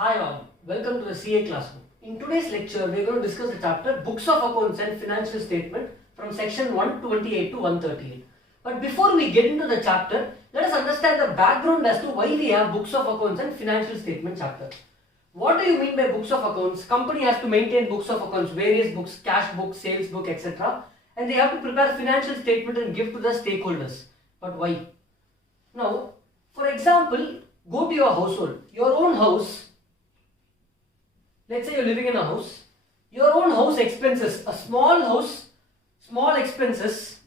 Hi all, welcome to the CA classroom. In today's lecture, we are going to discuss the chapter Books of Accounts and Financial Statement from section 128 to 138. But before we get into the chapter, let us understand the background as to why we have Books of Accounts and Financial Statement chapter. What do you mean by Books of Accounts? Company has to maintain Books of Accounts, various books, cash book, sales book, etc. And they have to prepare financial statement and give to the stakeholders. But why? Now, for example, go to your household, your own house. Let's say you're living in a house, your own house expenses, a small house, small expenses,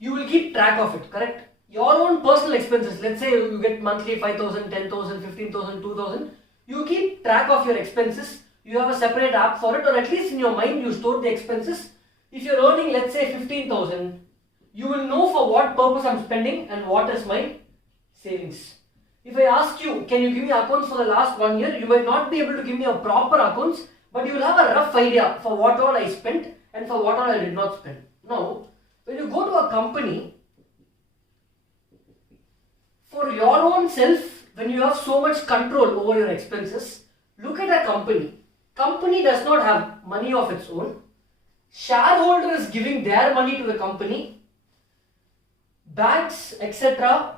you will keep track of it, correct? Your own personal expenses, let's say you get monthly 5,000, 10,000, 15,000, 2,000, you keep track of your expenses, you have a separate app for it, or at least in your mind you store the expenses. If you're earning, let's say 15,000, you will know for what purpose I'm spending and what is my savings. If I ask you, can you give me accounts for the last 1 year? You might not be able to give me a proper accounts, but you will have a rough idea for what all I spent and for what all I did not spend. Now, when you go to a company, for your own self, when you have so much control over your expenses, look at a company. Company does not have money of its own. Shareholder is giving their money to the company. Banks, etc.,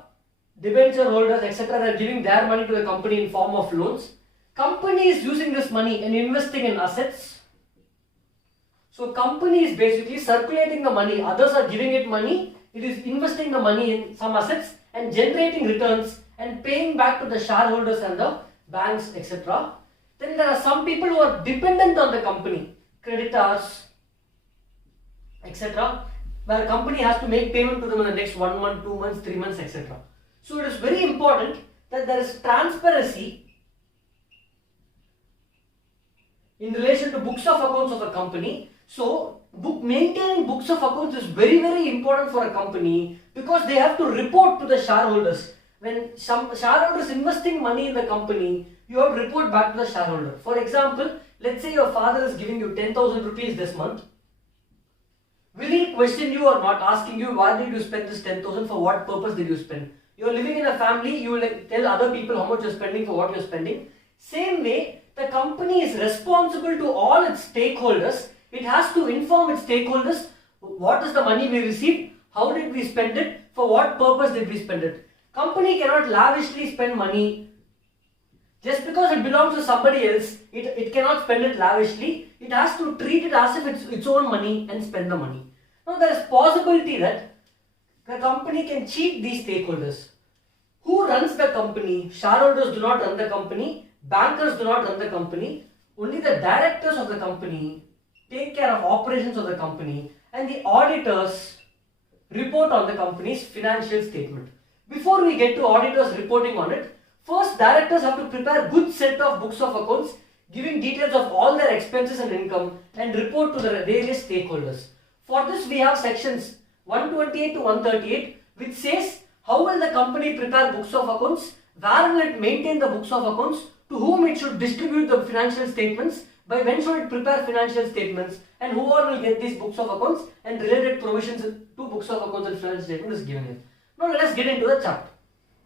debenture holders, etc., they are giving their money to the company in form of loans. Company is using this money and investing in assets. So company is basically circulating the money. Others are giving it money. It is investing the money in some assets and generating returns and paying back to the shareholders and the banks, etc. Then there are some people who are dependent on the company, creditors, etc., where company has to make payment to them in the next 1 month, 2 months, 3 months, etc. So it is very important that there is transparency in relation to books of accounts of a company. So maintaining books of accounts is very, very important for a company because they have to report to the shareholders. When some shareholder is investing money in the company, you have to report back to the shareholder. For example, let's say your father is giving you 10,000 rupees this month. Will he question you or not, asking you why did you spend this 10,000, for what purpose did you spend? You're living in a family, you will tell other people how much you're spending for what you're spending. Same way, the company is responsible to all its stakeholders. It has to inform its stakeholders what is the money we received, how did we spend it, for what purpose did we spend it. Company cannot lavishly spend money. Just because it belongs to somebody else, it cannot spend it lavishly. It has to treat it as if it's its own money and spend the money. Now there is possibility that the company can cheat these stakeholders. Who runs the company? Shareholders do not run the company. Bankers do not run the company. Only the directors of the company take care of operations of the company, and the auditors report on the company's financial statement. Before we get to auditors reporting on it, first directors have to prepare good set of books of accounts giving details of all their expenses and income and report to the various stakeholders. For this we have sections 128 to 138, which says how will the company prepare books of accounts, where will it maintain the books of accounts, to whom it should distribute the financial statements, by when should it prepare financial statements, and who all will get these books of accounts, and related provisions to books of accounts and financial statements is given here. Now let us get into the chapter.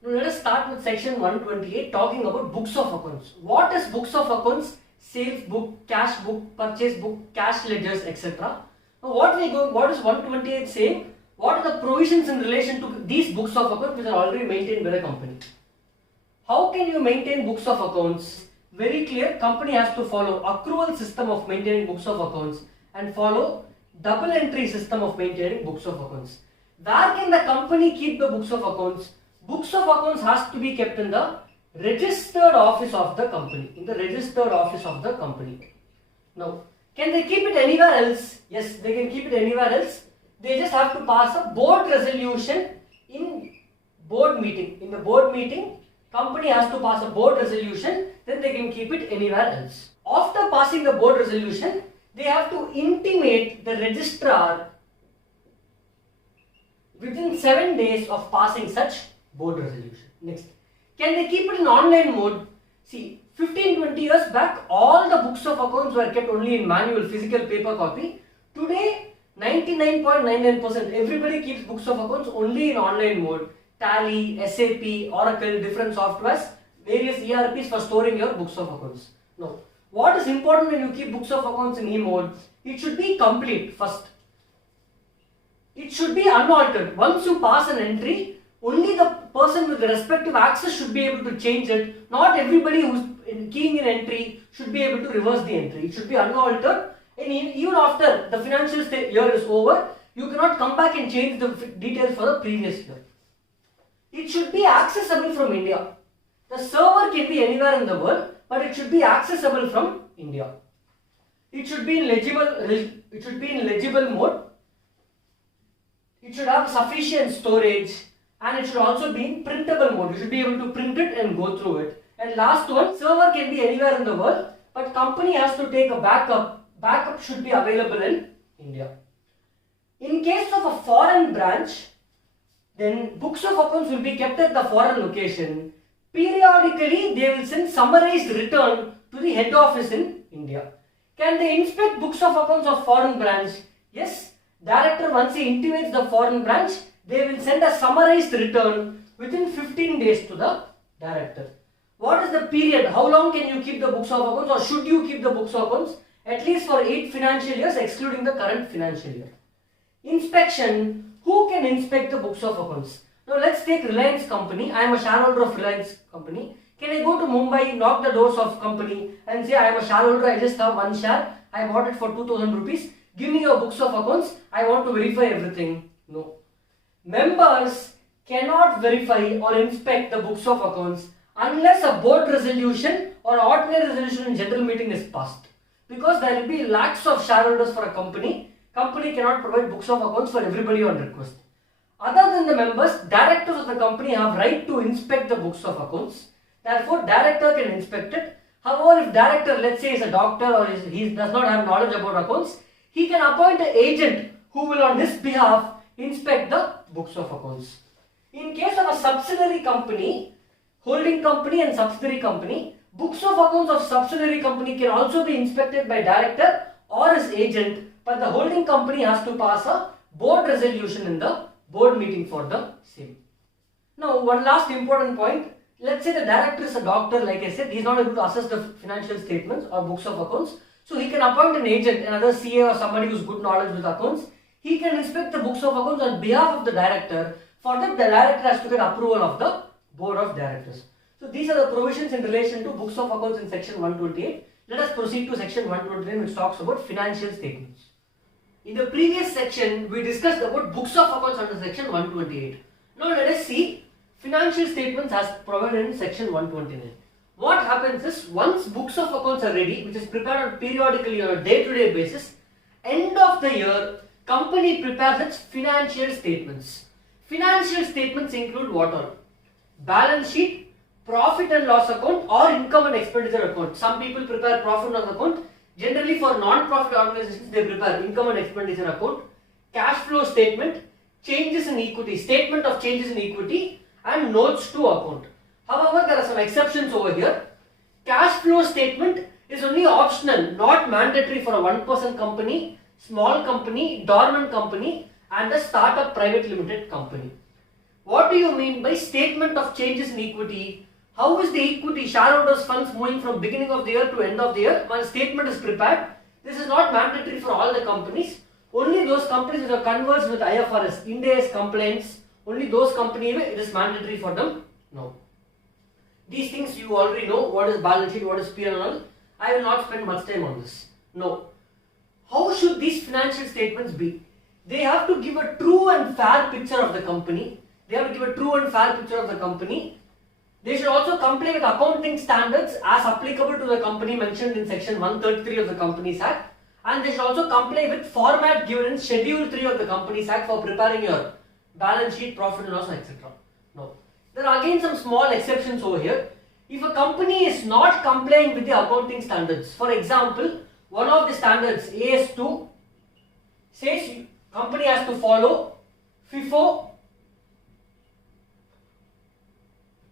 Now let us start with section 128 talking about books of accounts. What is books of accounts? Sales book, cash book, purchase book, cash ledgers, etc. Now what is 128 saying? What are the provisions in relation to these books of accounts which are already maintained by the company? How can you maintain books of accounts? Very clear, company has to follow accrual system of maintaining books of accounts and follow double entry system of maintaining books of accounts. Where can the company keep the books of accounts? Books of accounts has to be kept in the registered office of the company. In the registered office of the company. Now, can they keep it anywhere else? Yes, they can keep it anywhere else. They just have to pass a board resolution in board meeting. In the board meeting, company has to pass a board resolution, then they can keep it anywhere else. After passing the board resolution, they have to intimate the registrar within 7 days of passing such board resolution. Next, can they keep it in online mode? See, 15-20 years back, all the books of accounts were kept only in manual, physical paper copy. Today, 99.99% everybody keeps books of accounts only in online mode. Tally, SAP, Oracle, different softwares. various ERPs for storing your books of accounts. Now, what is important when you keep books of accounts in e-mode? It should be complete first. It should be unaltered. Once you pass an entry, only the person with the respective access should be able to change it. Not everybody who's keying an entry should be able to reverse the entry. It should be unaltered, and even after the financial year is over, you cannot come back and change the details for the previous year. It should be accessible from India. The server can be anywhere in the world, but it should be accessible from India. It should be in legible mode. It should have sufficient storage, and it should also be in printable mode. You should be able to print it and go through it. And last one, server can be anywhere in the world, but company has to take a backup. Backup should be available in India. In case of a foreign branch, then books of accounts will be kept at the foreign location. Periodically, they will send summarized return to the head office in India. Can they inspect books of accounts of foreign branch? Yes. Director, once he intimates the foreign branch, they will send a summarized return within 15 days to the director. What is the period? How long can you keep the books of accounts, or should you keep the books of accounts? At least for 8 financial years, excluding the current financial year. Inspection. Who can inspect the books of accounts? Now let's take Reliance Company. I am a shareholder of Reliance Company. Can I go to Mumbai, knock the doors of company and say I am a shareholder, I just have one share, I bought it for 2000 rupees, give me your books of accounts, I want to verify everything? No. Members cannot verify or inspect the books of accounts unless a board resolution or ordinary resolution in general meeting is passed. Because there will be lakhs of shareholders for a company, company cannot provide books of accounts for everybody on request. Other than the members, directors of the company have right to inspect the books of accounts. Therefore, director can inspect it. However, if director, let's say, is a doctor or he does not have knowledge about accounts, he can appoint an agent who will on his behalf inspect the books of accounts. In case of a subsidiary company, holding company and subsidiary company, books of accounts of subsidiary company can also be inspected by director or his agent, but the holding company has to pass a board resolution in the board meeting for the same. Now, one last important point. Let's say the director is a doctor, like I said, he is not able to assess the financial statements or books of accounts. So he can appoint an agent, another CA or somebody who's good knowledge with accounts. He can inspect the books of accounts on behalf of the director. For that, the director has to get approval of the board of directors. So these are the provisions in relation to books of accounts in section 128. Let us proceed to section 129, which talks about financial statements. In the previous section, we discussed about books of accounts under section 128. Now let us see financial statements as provided in section 129. What happens is, once books of accounts are ready, which is prepared periodically on a day-to-day basis, end of the year, company prepares its financial statements. Financial statements include what all? Balance sheet, profit and loss account, or income and expenditure account. Some people prepare profit and loss account. Generally, for non-profit organizations, they prepare income and expenditure account, cash flow statement, changes in equity, statement of changes in equity, and notes to account. However, there are some exceptions over here. Cash flow statement is only optional, not mandatory for a one-person company, small company, dormant company, and a startup private limited company. What do you mean by statement of changes in equity? How is the equity shareholders funds moving from beginning of the year to end of the year? When a statement is prepared, this is not mandatory for all the companies. Only those companies which are conversed with IFRS, Ind AS compliance, only those companies it is mandatory for them. No. These things you already know. What is balance sheet, what is P&L. I will not spend much time on this. No. How should these financial statements be? They have to give a true and fair picture of the company. They have to give a true and fair picture of the company. They should also comply with accounting standards as applicable to the company mentioned in section 133 of the Companies Act. And they should also comply with format given in schedule 3 of the Companies Act for preparing your balance sheet, profit and loss, etc. No. There are again some small exceptions over here. If a company is not complying with the accounting standards, for example, one of the standards, AS2, says company has to follow FIFO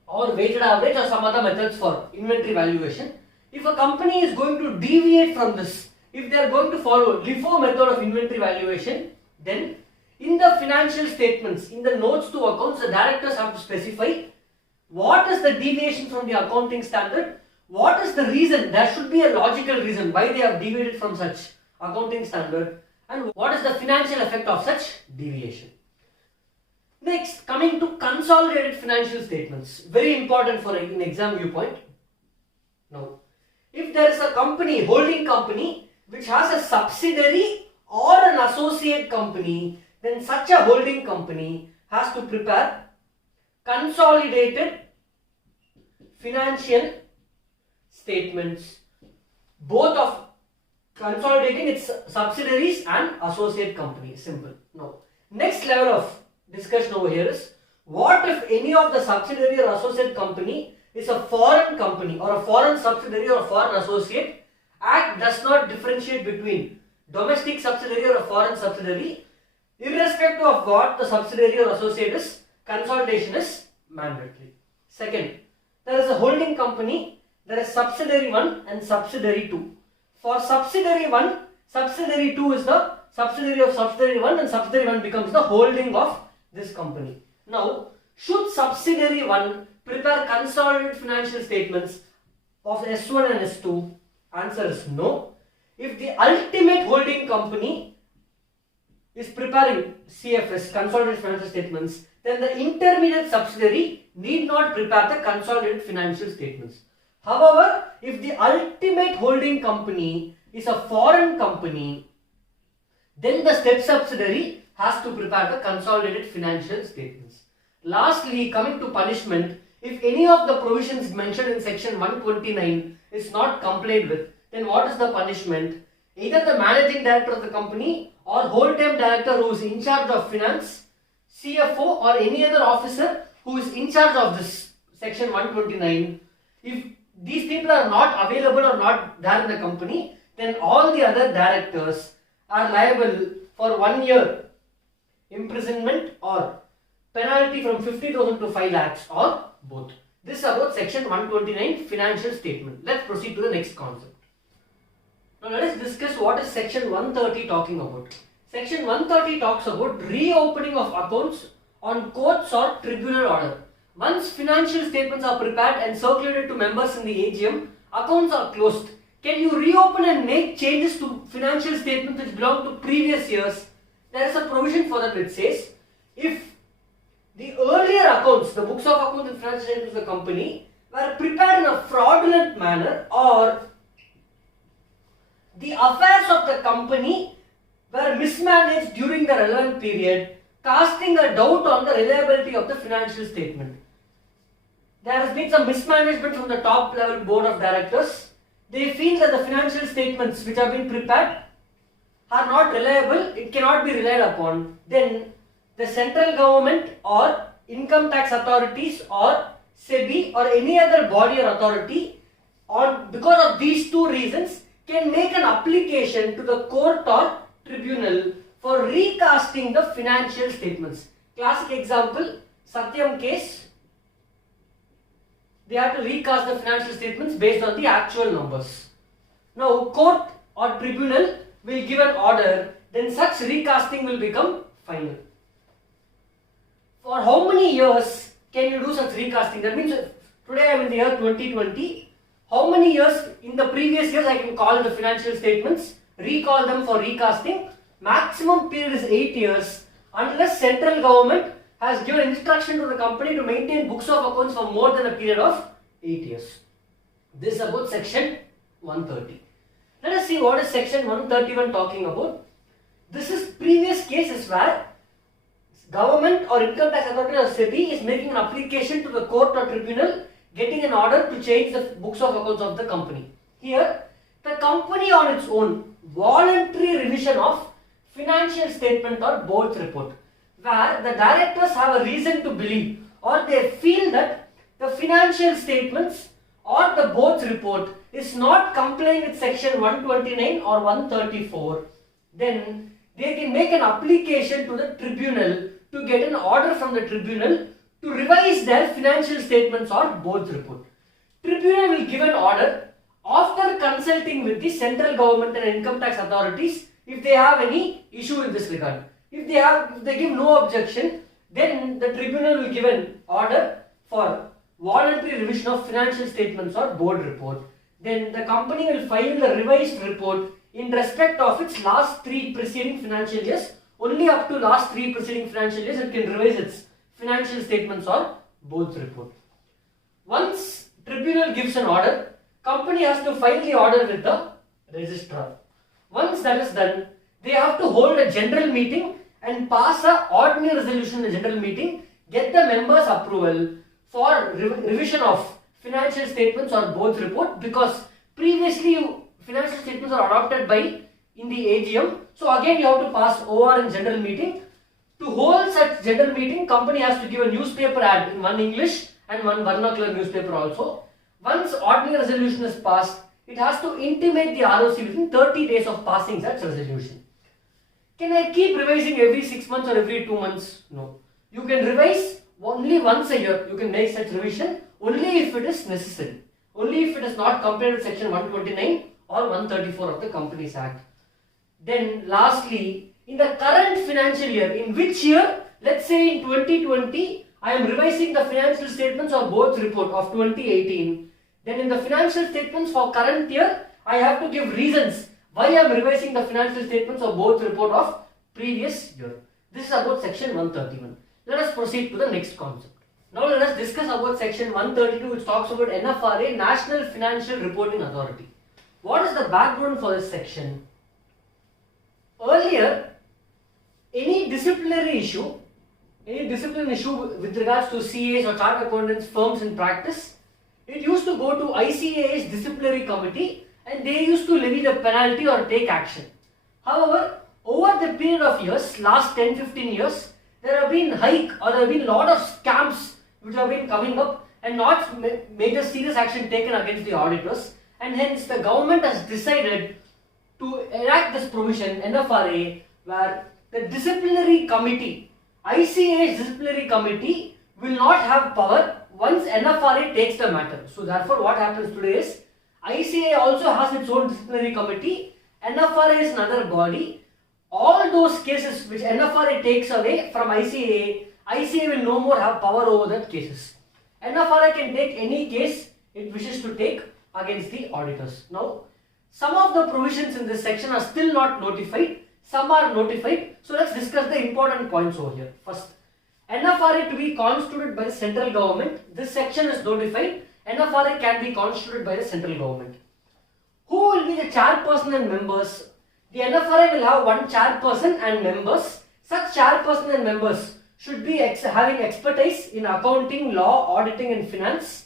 or weighted average or some other methods for inventory valuation. If a company is going to deviate from this, if they are going to follow LIFO method of inventory valuation, then in the financial statements, in the notes to accounts, the directors have to specify What is the deviation from the accounting standard? What is the reason? There should be a logical reason why they have deviated from such accounting standard, and what is the financial effect of such deviation. Next, coming to consolidated financial statements, very important for an exam viewpoint. Now, if there is a company, holding company, which has a subsidiary or an associate company, then such a holding company has to prepare consolidated financial statements, both of consolidating its subsidiaries and associate company. Simple. Now, next level of discussion over here is, what if any of the subsidiary or associate company is a foreign company or a foreign subsidiary or a foreign associate? Act does not differentiate between domestic subsidiary or a foreign subsidiary. Irrespective of what the subsidiary or associate is, consolidation is mandatory. Second, there is a holding company, there is subsidiary 1 and subsidiary 2. For subsidiary 1, subsidiary 2 is the subsidiary of subsidiary 1 and subsidiary 1 becomes the holding of this company. Now, should subsidiary 1 prepare consolidated financial statements of S1 and S2? Answer is no. If the ultimate holding company is preparing CFS, consolidated financial statements, then the intermediate subsidiary need not prepare the consolidated financial statements. However, if the ultimate holding company is a foreign company, then the step subsidiary has to prepare the consolidated financial statements. Lastly, coming to punishment, if any of the provisions mentioned in section 129 is not complied with, then what is the punishment? Either the managing director of the company or whole-time director who is in charge of finance, CFO or any other officer who is in charge of this section 129, if these people are not available or not there in the company, then all the other directors are liable for 1 year imprisonment or penalty from 50,000 to 5 lakhs or both. This is about section 129 financial statement. Let's proceed to the next concept. Now let us discuss what is section 130 talking about. Section 130 talks about reopening of accounts on courts or tribunal order. Once financial statements are prepared and circulated to members in the AGM, accounts are closed. Can you reopen and make changes to financial statements which belong to previous years? There is a provision for that which says, if the earlier accounts, the books of accounts and financial statements of the company were prepared in a fraudulent manner, or the affairs of the company were mismanaged during the relevant period, casting a doubt on the reliability of the financial statement. There has been some mismanagement from the top level board of directors. They feel that the financial statements which have been prepared are not reliable, it cannot be relied upon. Then the central government or income tax authorities or SEBI or any other body or authority, or because of these two reasons, can make an application to the court or tribunal for recasting the financial statements. Classic example, Satyam case. They have to recast the financial statements based on the actual numbers. Now, court or tribunal will give an order, then such recasting will become final. For how many years can you do such recasting? That means today I am in the year 2020. How many years in the previous years I can call the financial statements, recall them for recasting? Maximum period is 8 years unless central government has given instruction to the company to maintain books of accounts for more than a period of 8 years. This is about section 130. Let us see what is section 131 talking about. This is previous cases where government or income tax authority or SEBI is making an application to the court or tribunal, getting an order to change the books of accounts of the company. Here, the company on its own, voluntary revision of financial statement or board's report, where the directors have a reason to believe or they feel that the financial statements or the board's report is not complying with section 129 or 134, then they can make an application to the tribunal to get an order from the tribunal to revise their financial statements or board's report. Tribunal will give an order after consulting with the central government and income tax authorities if they have any issue in this regard. If they give no objection, then the tribunal will give an order for voluntary revision of financial statements or board report. Then the company will file the revised report in respect of its last 3 preceding financial years. Only up to last 3 preceding financial years it can revise its financial statements or board's report. Once tribunal gives an order, company has to file the order with the registrar. Once that is done, they have to hold a general meeting and pass a ordinary resolution in the general meeting, get the members' approval for revision of financial statements or board's report, because previously financial statements are adopted by in the AGM. So again you have to pass OR in general meeting. To hold such general meeting, company has to give a newspaper ad in one English and one vernacular newspaper also. Once ordinary resolution is passed, it has to intimate the ROC within 30 days of passing such resolution. Can I keep revising every 6 months or every 2 months? No. You can revise only once a year. You can make such revision only if it is necessary. Only if it is not compliant with section 129 or 134 of the Companies Act. Then lastly, in the current financial year, in which year? Let's say in 2020, I am revising the financial statements or board's report of 2018. Then in the financial statements for current year, I have to give reasons why I am revising the financial statements or board's report of previous year. This is about section 131. Let us proceed to the next concept. Now let us discuss about section 132, which talks about NFRA, National Financial Reporting Authority. What is the background for this section? Earlier, any disciplinary issue with regards to CAs or chartered accountants firms in practice, it used to go to ICAI's disciplinary committee and they used to levy the penalty or take action. However, over the period of years, last 10-15 years, there have been a lot of scams which have been coming up and not major serious action taken against the auditors, and hence the government has decided to enact this provision, NFRA, where the disciplinary committee, ICAI's disciplinary committee, will not have power once NFRA takes the matter. So therefore what happens today is, ICAI also has its own disciplinary committee, NFRA is another body. All those cases which NFRA takes away from ICAI, ICAI will no more have power over that cases. NFRA can take any case it wishes to take against the auditors. Now, some of the provisions in this section are still not notified, some are notified. So let's discuss the important points over here. First, NFRA to be constituted by the central government. This section is notified. NFRA can be constituted by the central government. Who will be the chairperson and members? The NFRA will have one chairperson and members. Such chairperson and members should be having expertise in accounting, law, auditing and finance.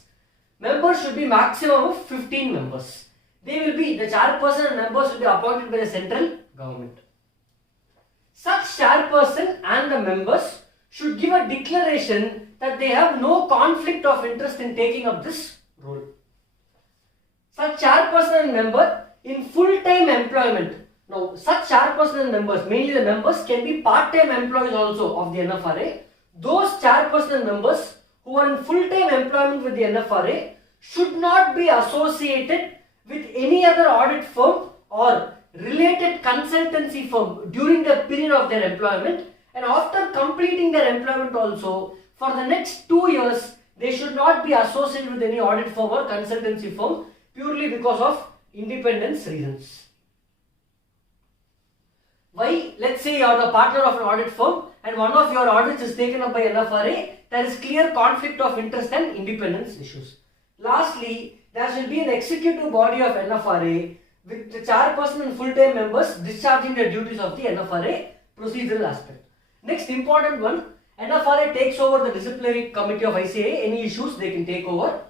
Members should be maximum of 15 members. The chairperson and members will be appointed by the central government. Such chairperson and the members should give a declaration that they have no conflict of interest in taking up this role. Such chairperson and member in full-time employment. Now, such chairperson and members, mainly the members, can be part-time employees also of the NFRA. Those chairperson and members who are in full-time employment with the NFRA should not be associated with any other audit firm or related consultancy firm during the period of their employment, and after completing their employment also, for the next 2 years, they should not be associated with any audit firm or consultancy firm purely because of independence reasons. Why? Let's say you are the partner of an audit firm and one of your audits is taken up by NFRA, there is clear conflict of interest and independence issues. Lastly, there shall be an executive body of NFRA with the chairperson and full-time members discharging the duties of the NFRA procedural aspect. Next important one, NFRA takes over the disciplinary committee of ICAI, any issues they can take over.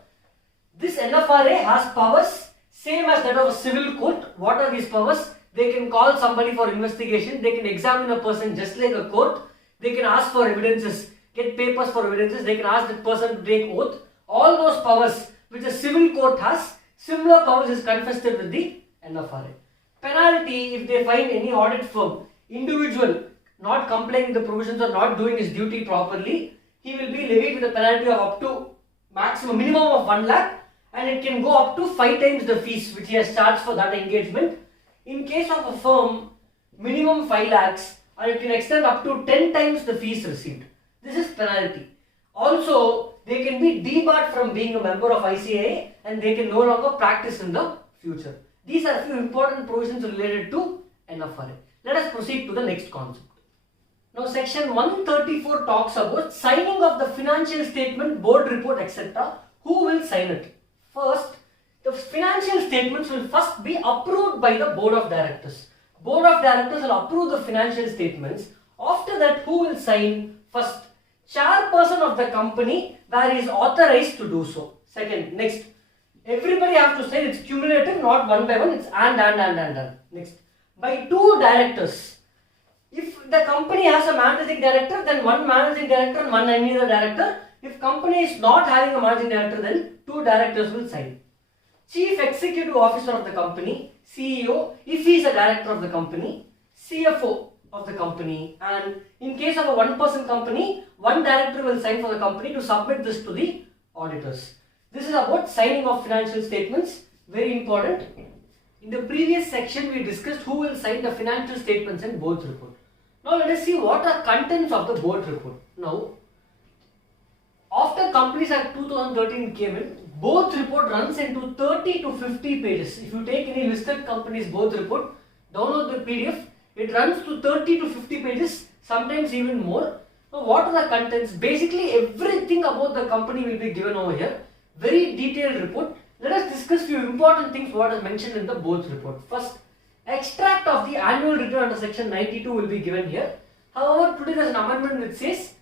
This NFRA has powers same as that of a civil court. What are these powers? They can call somebody for investigation, they can examine a person just like a court, they can ask for evidences, get papers for evidences, they can ask that person to take oath. All those powers which a civil court has, similar powers is confessed with the NFRA. Penalty, if they find any audit firm, individual not complying with the provisions or not doing his duty properly, he will be levied with a penalty of up to minimum of 1 lakh, and it can go up to 5 times the fees which he has charged for that engagement. In case of a firm, minimum 5 lakhs, or it can extend up to 10 times the fees received. This is penalty. Also, they can be debarred from being a member of ICAI and they can no longer practice in the future. These are a few important provisions related to NFRA. Let us proceed to the next concept. Now section 134 talks about signing of the financial statement, board report, etc. Who will sign it? First, the financial statements will first be approved by the board of directors. Board of directors will approve the financial statements. After that, who will sign? First, chairperson of the company where he is authorized to do so. Second, next, everybody has to sign. It's cumulative, not one by one. It's and. Next, by two directors. If the company has a managing director, then one managing director and one any other director. If company is not having a managing director, then two directors will sign. Chief Executive Officer of the company, CEO, if he is a director of the company, CFO of the company, and in case of a one-person company, one director will sign for the company to submit this to the auditors. This is about signing of financial statements, very important. In the previous section, we discussed who will sign the financial statements and board report. Now let us see what are contents of the board report. Now, after Companies Act 2013 came in, both report runs into 30 to 50 pages. If you take any listed companies both report, download the PDF, it runs to 30 to 50 pages, sometimes even more. Now what are the contents? Basically everything about the company will be given over here. Very detailed report. Let us discuss few important things what is mentioned in the both report. First, extract of the annual return under section 92 will be given here. However, today there is an amendment which says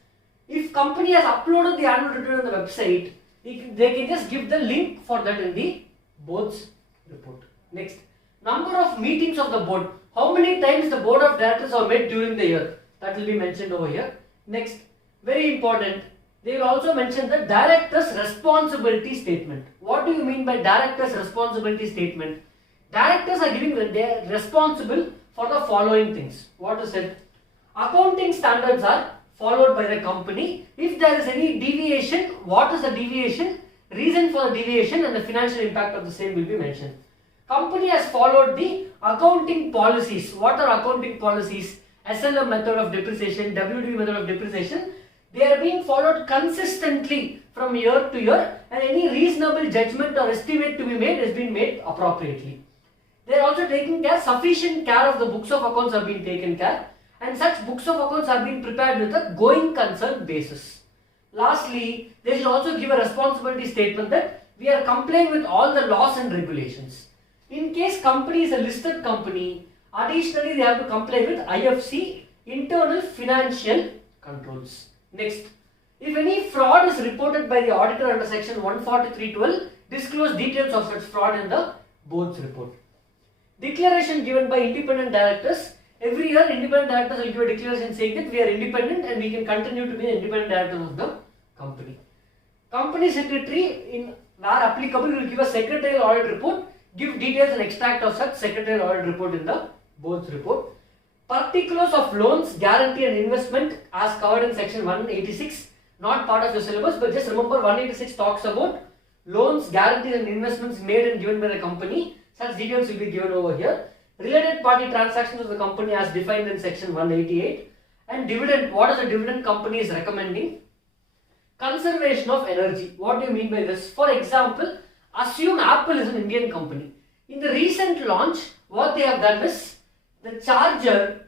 if company has uploaded the annual return on the website, they can just give the link for that in the board's report. Next, number of meetings of the board. How many times the board of directors are met during the year? That will be mentioned over here. Next, very important, they will also mention the director's responsibility statement. What do you mean by director's responsibility statement? Directors are giving that they are responsible for the following things. What is it? Accounting standards are followed by the company. If there is any deviation, what is the deviation, reason for the deviation, and the financial impact of the same will be mentioned. Company has followed the accounting policies. What are accounting policies? SLM method of depreciation, WDV method of depreciation. They are being followed consistently from year to year, and any reasonable judgment or estimate to be made has been made appropriately. They are also taking care, sufficient care of the books of accounts have been taken care, and such books of accounts have been prepared with a going concern basis. Lastly, they should also give a responsibility statement that we are complying with all the laws and regulations. In case company is a listed company, additionally they have to comply with IFC, internal financial controls. Next, if any fraud is reported by the auditor under section 143(12), disclose details of such fraud in the board's report. Declaration given by independent directors. Every year, independent directors will give a declaration saying that we are independent and we can continue to be an independent director of the company. Company secretary, where applicable, will give a secretarial audit report, give details and extract of such secretarial audit report in the board's report. Particulars of loans, guarantee and investment as covered in section 186, not part of your syllabus, but just remember 186 talks about loans, guarantees and investments made and given by the company. Such details will be given over here. Related party transactions of the company as defined in section 188, and dividend, what is the dividend company is recommending. Conservation of energy, what do you mean by this? For example, assume Apple is an Indian company. In the recent launch, what they have done is, the charger,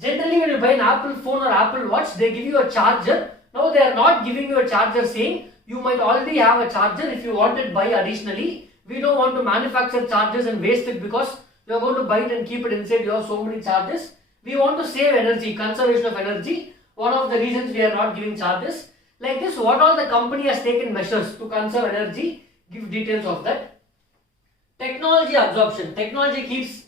generally when you buy an Apple phone or Apple watch, they give you a charger. Now they are not giving you a charger saying, you might already have a charger, if you want it, buy additionally. We don't want to manufacture chargers and waste it because you are going to buy it and keep it inside. You have so many chargers. We want to save energy, conservation of energy. One of the reasons we are not giving chargers. Like this, what all the company has taken measures to conserve energy, give details of that. Technology absorption. Technology keeps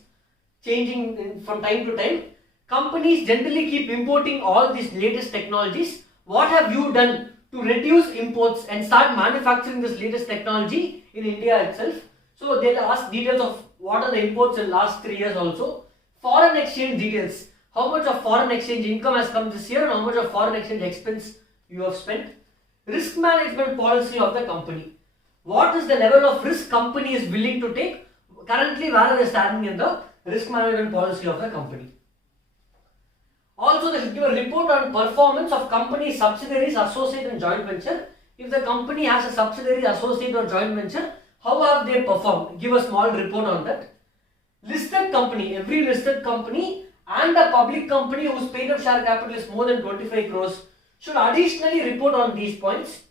changing from time to time. Companies generally keep importing all these latest technologies. What have you done to reduce imports and start manufacturing this latest technology in India itself? So they'll ask details of what are the imports in last 3 years also. Foreign exchange details. How much of foreign exchange income has come this year and how much of foreign exchange expense you have spent. Risk management policy of the company. What is the level of risk company is willing to take? Currently, where are they standing in the risk management policy of the company? Also, they should give a report on performance of company subsidiaries, associate and joint venture. If the company has a subsidiary, associate or joint venture, how have they performed? Give a small report on that. Listed company, every listed company and a public company whose paid up share capital is more than 25 crores should additionally report on these points.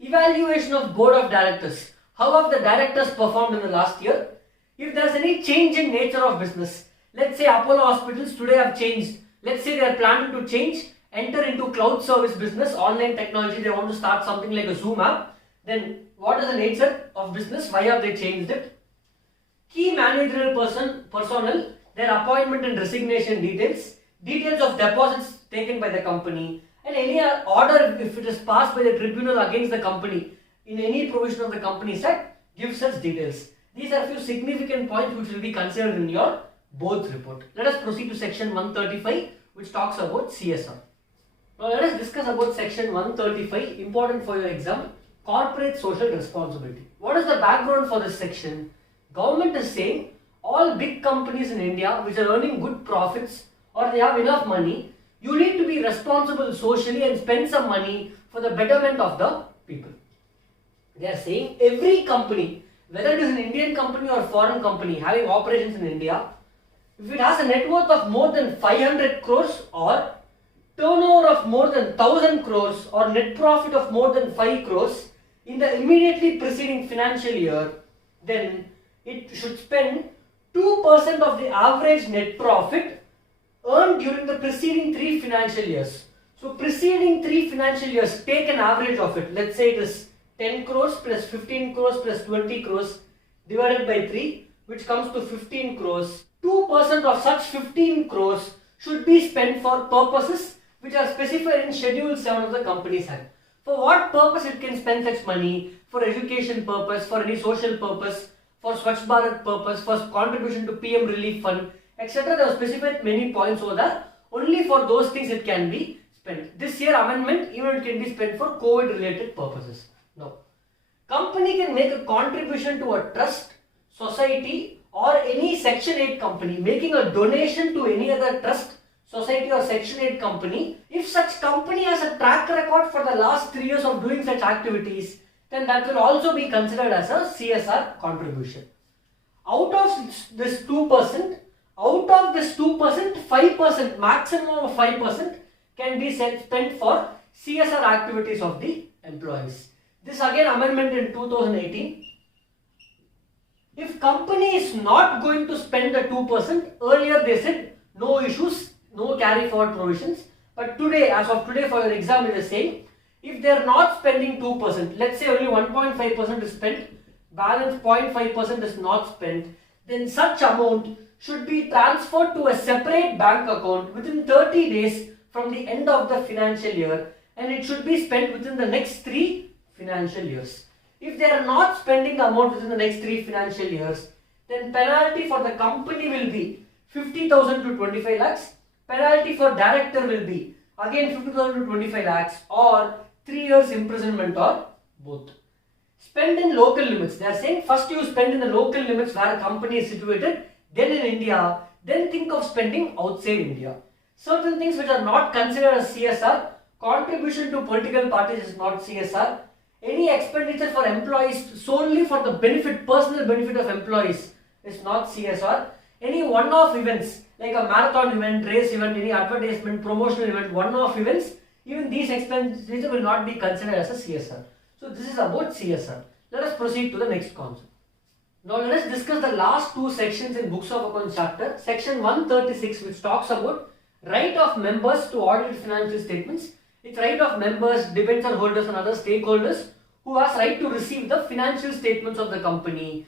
Evaluation of board of directors. How have the directors performed in the last year? If there is any change in nature of business, let's say Apollo Hospitals today have changed. Let's say they are planning to change, enter into cloud service business, online technology, they want to start something like a Zoom app. Then what is the nature of business? Why have they changed it? Key managerial personnel, their appointment and resignation details, details of deposits taken by the company, and any order if it is passed by the tribunal against the company in any provision of the Companies Act, gives us details. These are few significant points which will be considered in your both report. Let us proceed to section 135, which talks about CSR. Now let us discuss about section 135, important for your exam, corporate social responsibility. What is the background for this section? Government is saying all big companies in India which are earning good profits or they have enough money, you need to be responsible socially and spend some money for the betterment of the people. They are saying every company, whether it is an Indian company or foreign company having operations in India, if it has a net worth of more than 500 crores or turnover of more than 1000 crores or net profit of more than 5 crores in the immediately preceding financial year, then it should spend 2% of the average net profit earned during the preceding 3 financial years. So preceding 3 financial years, take an average of it. Let's say it is 10 crores plus 15 crores plus 20 crores divided by 3, which comes to 15 crores. 2% of such 15 crores should be spent for purposes which are specified in Schedule 7 of the Companies Act. For what purpose it can spend such money? For education purpose, for any social purpose, for Swachh Bharat purpose, for contribution to PM Relief Fund, etc. There are specified many points over there. Only for those things it can be spent. This year amendment, even it can be spent for COVID related purposes. Now, company can make a contribution to a trust, society or any Section 8 company, making a donation to any other trust, society or Section 8 company. If such company has a track record for the last 3 years of doing such activities, then that will also be considered as a CSR contribution. Out of this 2%, 5%, maximum of 5% can be spent for CSR activities of the employees. This again amendment in 2018. If company is not going to spend the 2%, earlier they said no issues, no carry forward provisions. But today, as of today for your exam, it is saying if they are not spending 2%, let's say only 1.5% is spent, balance 0.5% is not spent, then such amount should be transferred to a separate bank account within 30 days from the end of the financial year, and it should be spent within the next 3 financial years. If they are not spending the amount within the next 3 financial years, then penalty for the company will be 50,000 to 25 lakhs. Penalty for director will be again 50,000 to 25 lakhs or 3 years imprisonment or both. Spend in local limits. They are saying first you spend in the local limits where a company is situated, then in India, then think of spending outside India. Certain things which are not considered as CSR, contribution to political parties is not CSR. Any expenditure for employees solely for the benefit, personal benefit of employees is not CSR. Any one-off events like a marathon event, race event, any advertisement, promotional event, one-off events, even these expenditures will not be considered as a CSR. So this is about CSR. Let us proceed to the next concept. Now let us discuss the last 2 sections in Books of Accounts chapter. Section 136, which talks about right of members to audit financial statements. It's right of members, debenture holders and other stakeholders who has right to receive the financial statements of the company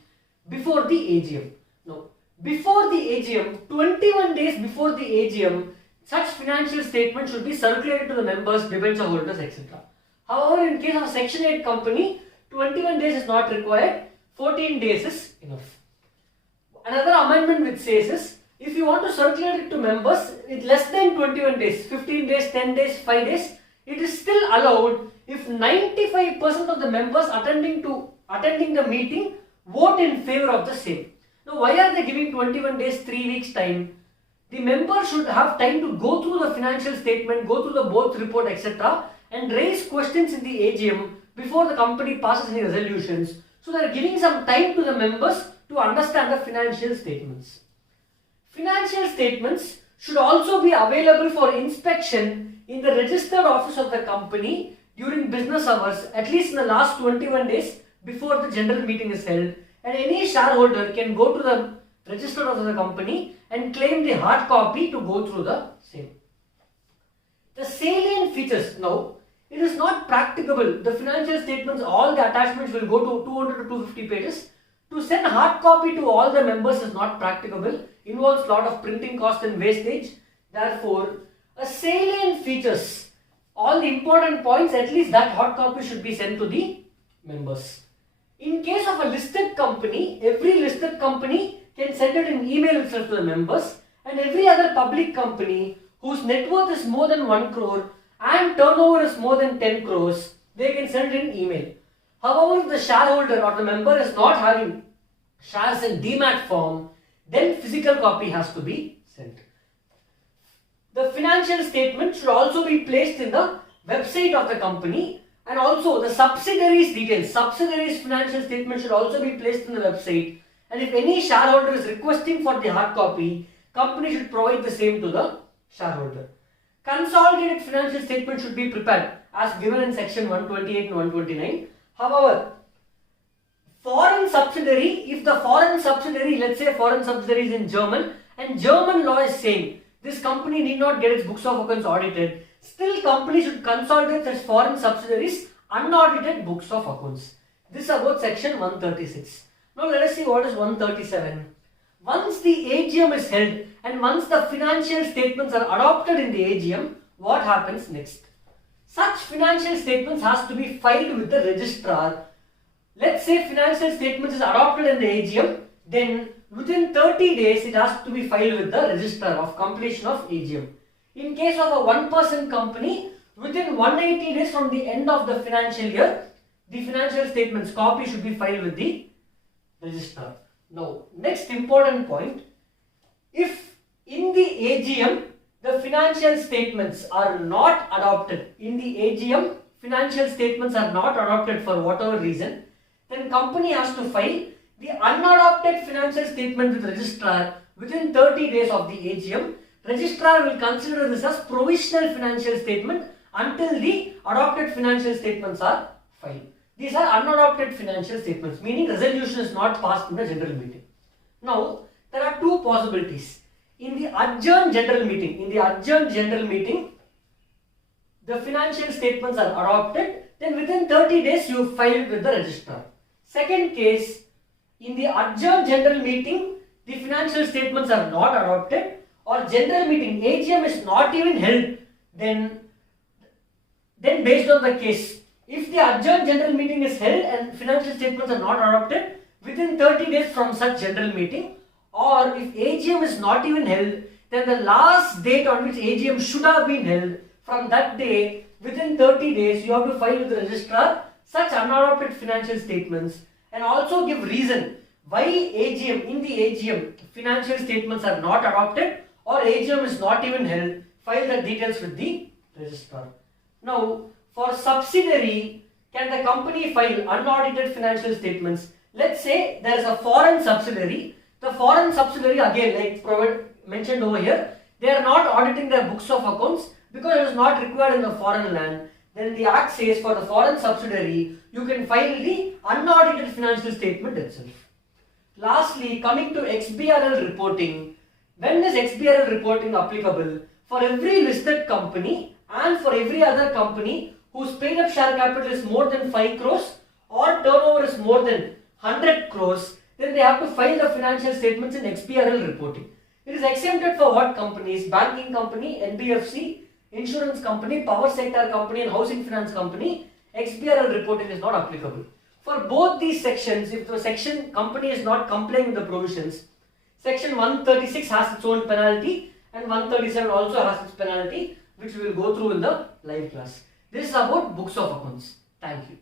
before the AGM. Now, before the AGM, 21 days before the AGM, such financial statements should be circulated to the members, debenture holders, etc. However, in case of a Section 8 company, 21 days is not required, 14 days is enough. Another amendment which says is, if you want to circulate it to members with less than 21 days, 15 days, 10 days, 5 days, it is still allowed if 95% of the members attending the meeting vote in favor of the same. Now, why are they giving 21 days, 3 weeks time? the member should have time to go through the financial statement, go through the board report, etc., and raise questions in the AGM before the company passes any resolutions. So they are giving some time to the members to understand the financial statements. Financial statements should also be available for inspection in the registered office of the company during business hours, at least in the last 21 days before the general meeting is held, and any shareholder can go to the registered office of the company and claim the hard copy to go through the same. The salient features now, it is not practicable. The financial statements, all the attachments will go to 200 to 250 pages. To send hard copy to all the members is not practicable, involves a lot of printing cost and wastage. Therefore, a salient features, all the important points, at least that hard copy should be sent to the members. In case of a listed company, every listed company can send it in email itself to the members, and every other public company whose net worth is more than 1 crore and turnover is more than 10 crores, they can send it in email. However, if the shareholder or the member is not having shares in demat form, then physical copy has to be sent. The financial statement should also be placed in the website of the company, and also the subsidiaries details. Subsidiaries financial statement should also be placed in the website, and if any shareholder is requesting for the hard copy, company should provide the same to the shareholder. Consolidated financial statement should be prepared as given in section 128 and 129. However, foreign subsidiary, if the foreign subsidiary, let's say foreign subsidiary is in German, and German law is saying this company need not get its books of accounts audited, still company should consolidate its foreign subsidiaries unaudited books of accounts. This is about section 136. Now let us see what is 137. Once the AGM is held and once the financial statements are adopted in the AGM, what happens next? Such financial statements has to be filed with the registrar. Let's say financial statements is adopted in the AGM, then within 30 days it has to be filed with the registrar of completion of AGM. In case of a one-person company, within 180 days from the end of the financial year, the financial statements copy should be filed with the registrar. Now, next important point, if in the AGM the financial statements are not adopted, in the AGM financial statements are not adopted for whatever reason, then company has to file the unadopted financial statement with registrar within 30 days of the AGM. Registrar will consider this as provisional financial statement until the adopted financial statements are filed. These are unadopted financial statements, meaning resolution is not passed in the general meeting. Now, there are two possibilities. In the adjourned general meeting, the financial statements are adopted, then within 30 days you file with the registrar. Second case, in the adjourned general meeting, the financial statements are not adopted, or general meeting, AGM is not even held, then based on the case, if the adjourned general meeting is held and financial statements are not adopted within 30 days from such general meeting, or if AGM is not even held, then the last date on which AGM should have been held, from that day within 30 days you have to file with the registrar such unadopted financial statements, and also give reason why in the AGM financial statements are not adopted or AGM is not even held. File the details with the registrar. Now, for subsidiary, can the company file unaudited financial statements? Let's say there is a foreign subsidiary. The foreign subsidiary, again, like mentioned over here, they are not auditing their books of accounts because it is not required in the foreign land. Then the act says for the foreign subsidiary, you can file the unaudited financial statement itself. Lastly, coming to XBRL reporting. When is XBRL reporting applicable? For every listed company and for every other company whose paid up share capital is more than 5 crores or turnover is more than 100 crores, then they have to file the financial statements in XBRL reporting. It is exempted for what companies? Banking company, NBFC, insurance company, power sector company and housing finance company. XBRL reporting is not applicable. For both these sections, if the section company is not complying with the provisions, section 136 has its own penalty and 137 also has its penalty, which we will go through in the live class. This is about books of accounts. Thank you.